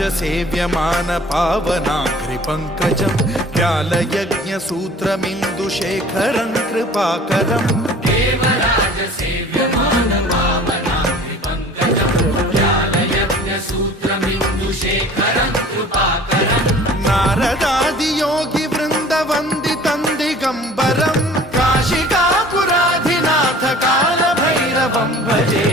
सेव्यमान पावनाग्रिपङ्कजं व्यालयज्ञसूत्रमिन्दुशेखरं कृपाकरम् देवराज सेव्यमान पावनाग्रिपङ्कजं व्यालयज्ञसूत्रमिन्दुशेखरं कृपाकरम् नारदादियोगि वृन्दवन्दितं दिगम्बरं काशिकापुराधिनाथ कालभैरवं भजे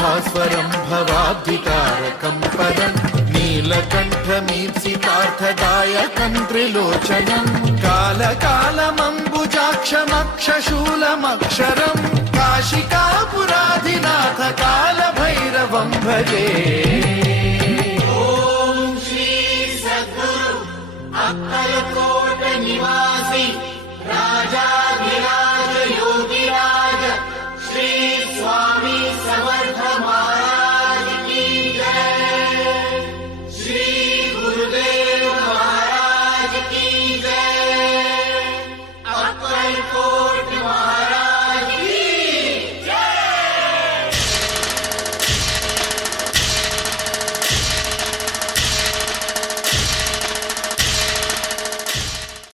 भास्वरं भवाब्धितारकं परं नीलकण्ठमीप्सितार्थदायकं त्रिलोचनं कालकालमम्बुजाक्षमक्षशूलमक्षरं काशिकापुराधिनाथ कालभैरवं भजे। ॐ श्री सद्गुरु अक्कलकोट निवासी राजा